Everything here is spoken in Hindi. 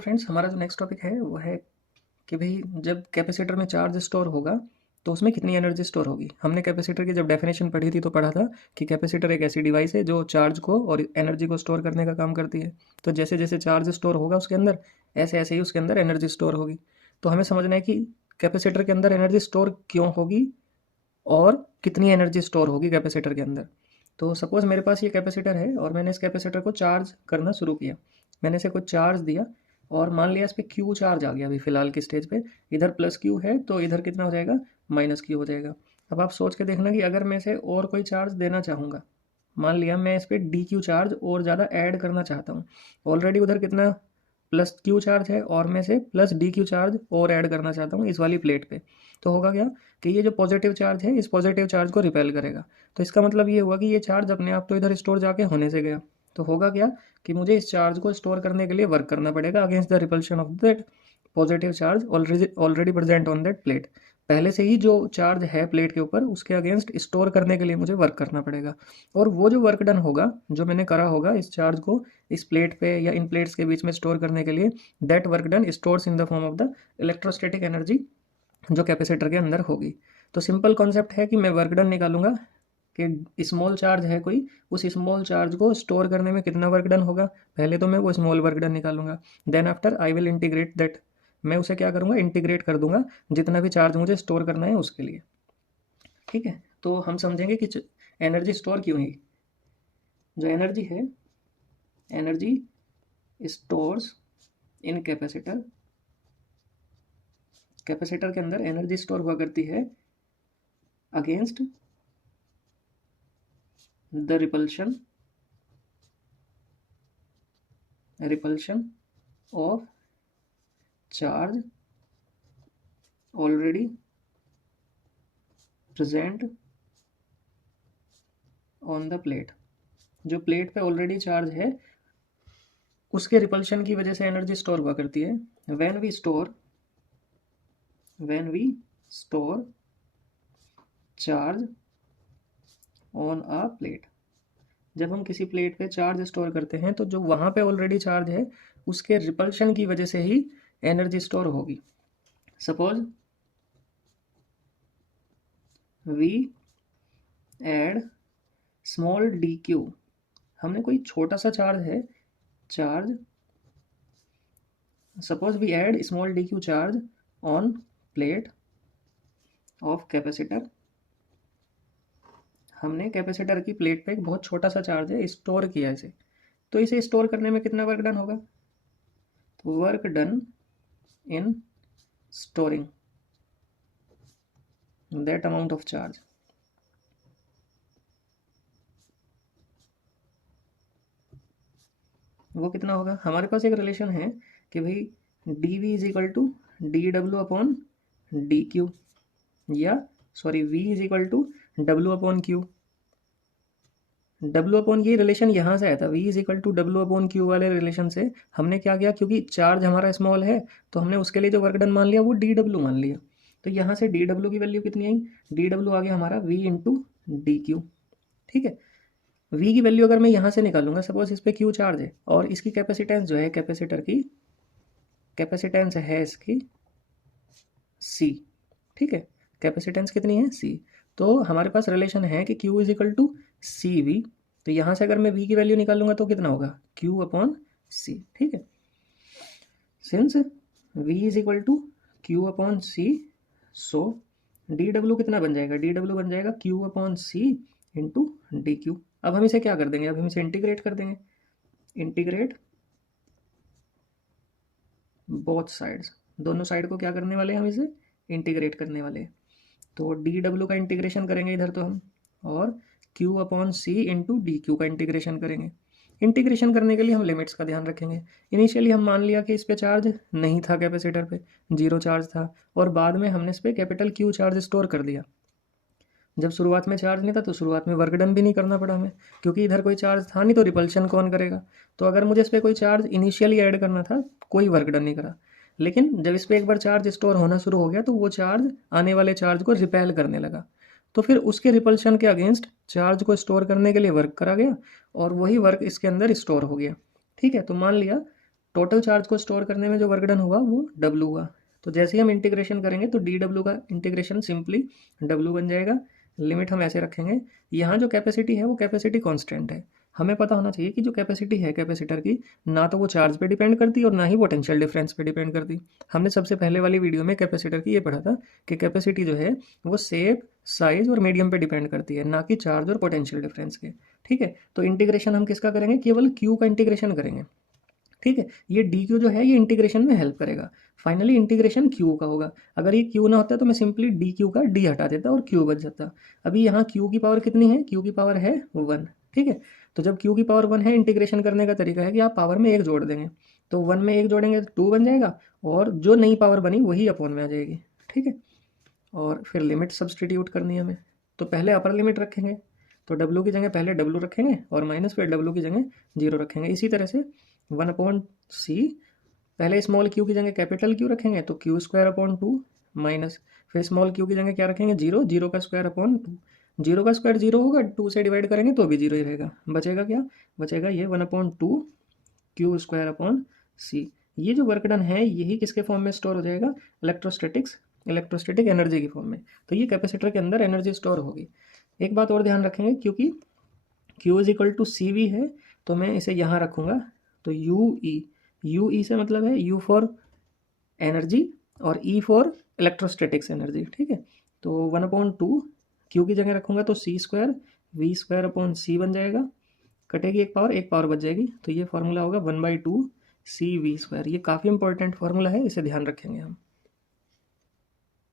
फ्रेंड्स, हमारा जो नेक्स्ट टॉपिक है वो है कि भाई जब कैपेसिटर में चार्ज स्टोर होगा तो उसमें कितनी एनर्जी स्टोर होगी। हमने कैपेसिटर की जब डेफिनेशन पढ़ी थी तो पढ़ा था कि कैपेसिटर एक ऐसी डिवाइस है जो चार्ज को और एनर्जी को स्टोर करने का काम करती है। तो जैसे जैसे चार्ज स्टोर होगा उसके अंदर, ऐसे ऐसे ही उसके अंदर एनर्जी स्टोर होगी। तो हमें समझना है कि कैपेसिटर के अंदर एनर्जी स्टोर क्यों होगी और कितनी एनर्जी स्टोर होगी कैपेसिटर के अंदर। तो सपोज़ मेरे पास ये कैपेसिटर है और मैंने इस कैपेसिटर को चार्ज करना शुरू किया। मैंने इसे कुछ चार्ज दिया और मान लिया इस पे क्यू चार्ज आ गया अभी फ़िलहाल की स्टेज पे। इधर प्लस क्यू है तो इधर कितना हो जाएगा, माइनस क्यू हो जाएगा। अब आप सोच के देखना कि अगर मैं इसे और कोई चार्ज देना चाहूँगा, मान लिया मैं इस पे डी क्यू चार्ज और ज़्यादा ऐड करना चाहता हूँ। ऑलरेडी उधर कितना प्लस क्यू चार्ज है और मैं इसे प्लस डी क्यू चार्ज और ऐड करना चाहता हूँ इस वाली प्लेट पे। तो होगा क्या कि ये जो पॉजिटिव चार्ज है इस पॉजिटिव चार्ज को रिपेल करेगा। तो इसका मतलब ये हुआ कि ये चार्ज अपने आप तो इधर स्टोर जाके होने से गया। तो होगा क्या कि मुझे इस चार्ज को स्टोर करने के लिए वर्क करना पड़ेगा against the repulsion of that positive charge already already present on that plate. पहले से ही जो चार्ज है प्लेट के ऊपर उसके अगेंस्ट स्टोर करने के लिए मुझे वर्क करना पड़ेगा। और वो जो वर्क डन होगा, जो मैंने करा होगा इस चार्ज को इस प्लेट पे या इन प्लेट्स के बीच में स्टोर करने के लिए, that work done stores in the form of the electrostatic energy जो कैपेसिटर के अंदर होगी। तो सिंपल कॉन्सेप्ट है कि मैं वर्क डन निकालूंगा कि स्मॉल चार्ज है कोई, उस स्मॉल चार्ज को स्टोर करने में कितना वर्क डन होगा। पहले तो मैं वो स्मॉल वर्क डन निकालूंगा, then after I will integrate that. मैं उसे क्या करूँगा, इंटीग्रेट कर दूंगा जितना भी चार्ज मुझे स्टोर करना है उसके लिए। ठीक है, तो हम समझेंगे कि एनर्जी स्टोर क्यों हुई। जो एनर्जी है, energy stores in capacitor. Capacitor के अंदर एनर्जी स्टोर हुआ करती है against the repulsion of charge already present on the plate. जो प्लेट पे ऑलरेडी चार्ज है उसके रिपल्शन की वजह से एनर्जी स्टोर हुआ करती है। When we store charge on a plate. जब हम किसी प्लेट पे चार्ज स्टोर करते हैं तो जो वहाँ पे ऑलरेडी चार्ज है उसके रिपल्शन की वजह से ही एनर्जी स्टोर होगी। Suppose we add small d q. हमने कोई छोटा सा charge suppose we add small d q charge on plate of capacitor. हमने कैपेसिटर की प्लेट पे एक बहुत छोटा सा चार्ज है स्टोर किया इसे। तो इसे स्टोर करने में कितना वर्क डन होगा, तो work done in storing that amount of charge. वो कितना होगा, हमारे पास एक रिलेशन है कि भाई D V is equal to D W upon D Q, या sorry V is equal to W upon Q. W upon ये रिलेशन यहाँ से आया था, V is equal to W upon Q वाले रिलेशन से हमने क्या किया, क्योंकि चार्ज हमारा स्मॉल है तो हमने उसके लिए जो वर्क डन मान लिया वो डी डब्ल्यू मान लिया। तो यहाँ से डी डब्ल्यू की वैल्यू कितनी आई, डी डब्ल्यू आ गया हमारा वी इंटू डी क्यू। ठीक है, वी की वैल्यू अगर मैं यहाँ से निकालूंगा, सपोज इस पर क्यू चार्ज है और इसकी कैपेसिटेंस जो है कैपेसिटर की कैपेसिटेंस है इसकी सी। ठीक है, कैपेसिटेंस कितनी है सी। तो हमारे पास रिलेशन है कि Q is equal to c v. तो यहाँ से अगर मैं V की वैल्यू निकालूंगा तो कितना होगा, Q अपॉन सी। ठीक है, since V is equal to Q upon c, so d डब्ल्यू कितना बन जाएगा, डी डब्ल्यू बन जाएगा Q upon c into d q. अब हम इसे क्या कर देंगे, अब हम इसे इंटीग्रेट कर देंगे। इंटीग्रेट बोथ साइड्स, दोनों साइड को क्या करने वाले हैं हम इसे इंटीग्रेट करने वाले हैं। तो डी डब्ल्यू का इंटीग्रेशन करेंगे इधर तो हम, और Q upon c into d Q का इंटीग्रेशन करेंगे। इंटीग्रेशन करने के लिए हम लिमिट्स का ध्यान रखेंगे। इनिशियली हम मान लिया कि इस पे चार्ज नहीं था, कैपेसिटर पे जीरो चार्ज था, और बाद में हमने इस पर कैपिटल क्यू चार्ज स्टोर कर दिया। जब शुरुआत में चार्ज नहीं था तो शुरुआत में वर्क डन भी नहीं करना पड़ा हमें, क्योंकि इधर कोई चार्ज था नहीं तो रिपल्शन कौन करेगा। तो अगर मुझे इस पर कोई चार्ज इनिशियली ऐड करना था, कोई वर्क डन नहीं करा। लेकिन जब इस पर एक बार चार्ज स्टोर होना शुरू हो गया तो वो चार्ज आने वाले चार्ज को रिपेल करने लगा। तो फिर उसके रिपल्शन के अगेंस्ट चार्ज को स्टोर करने के लिए वर्क करा गया और वही वर्क इसके अंदर स्टोर हो गया। ठीक है, तो मान लिया टोटल चार्ज को स्टोर करने में जो वर्क डन हुआ वो डब्लू हुआ। तो जैसे ही हम इंटीग्रेशन करेंगे तो डी डब्ल्यू का इंटीग्रेशन सिंपली डब्लू बन जाएगा। लिमिट हम ऐसे रखेंगे, यहाँ जो कैपेसिटी है वो कैपेसिटी कांस्टेंट है। हमें पता होना चाहिए कि जो कैपेसिटी है कैपेसिटर की, ना तो वो चार्ज पे डिपेंड करती और ना ही पोटेंशियल डिफरेंस पे डिपेंड करती। हमने सबसे पहले वाली वीडियो में कैपेसिटर की ये पढ़ा था कि कैपेसिटी जो है वो शेप, साइज और मीडियम पे डिपेंड करती है, ना कि चार्ज और पोटेंशियल डिफरेंस के। ठीक है, तो इंटीग्रेशन हम किसका करेंगे, केवल क्यू का इंटीग्रेशन करेंगे। ठीक है, ये डी क्यू जो है ये इंटीग्रेशन में हेल्प करेगा। फाइनली इंटीग्रेशन क्यू का होगा। अगर ये क्यू ना होता तो मैं सिंपली डी क्यू का डी हटा देता और क्यू बच जाता। अभी यहाँ क्यू की पावर कितनी है, क्यू की पावर है 1। ठीक है, तो जब क्यू की पावर 1 है, इंटीग्रेशन करने का तरीका है कि आप पावर में 1 जोड़ देंगे। तो 1 में 1 जोड़ेंगे तो 2 बन जाएगा, और जो नई पावर बनी वही अपॉन में आ जाएगी। ठीक है, और फिर लिमिट सब्सटीट्यूट करनी है हमें। तो पहले अपर लिमिट रखेंगे, तो डब्ल्यू की जगह पहले डब्ल्यू रखेंगे और माइनस, फिर डब्ल्यू की जगह 0 रखेंगे। इसी तरह से 1/c, पहले स्मॉल क्यू की जगह कैपिटल क्यू रखेंगे तो क्यू स्क्वायर अपॉन 2 माइनस, फिर स्मॉल क्यू की जगह क्या रखेंगे, 0, 0 का स्क्वायर अपॉन 2। 0 का स्क्वायर 0 होगा, 2 से डिवाइड करेंगे तो भी 0 ही रहेगा। बचेगा क्या, बचेगा ये 1/2 क्यू स्क्वायर अपॉन सी। ये जो वर्क डन है यही किसके फॉर्म में स्टोर हो जाएगा, इलेक्ट्रोस्टैटिक एनर्जी की फॉर्म में। तो ये कैपेसिटर के अंदर एनर्जी स्टोर होगी। एक बात और ध्यान रखेंगे, क्योंकि Q is equal to c v है तो मैं इसे यहाँ रखूँगा। तो यू ई से मतलब है U फॉर एनर्जी और E फॉर इलेक्ट्रोस्टैटिक्स एनर्जी। ठीक है, तो 1/2 क्यू की जगह रखूँगा तो सी स्क्वायर वी स्क्वायर अपॉन सी बन जाएगा। कटेगी एक पावर बच जाएगी, तो ये फार्मूला होगा 1/2 सी वी स्क्वायर। ये काफ़ी इंपॉर्टेंट फार्मूला है, इसे ध्यान रखेंगे हम।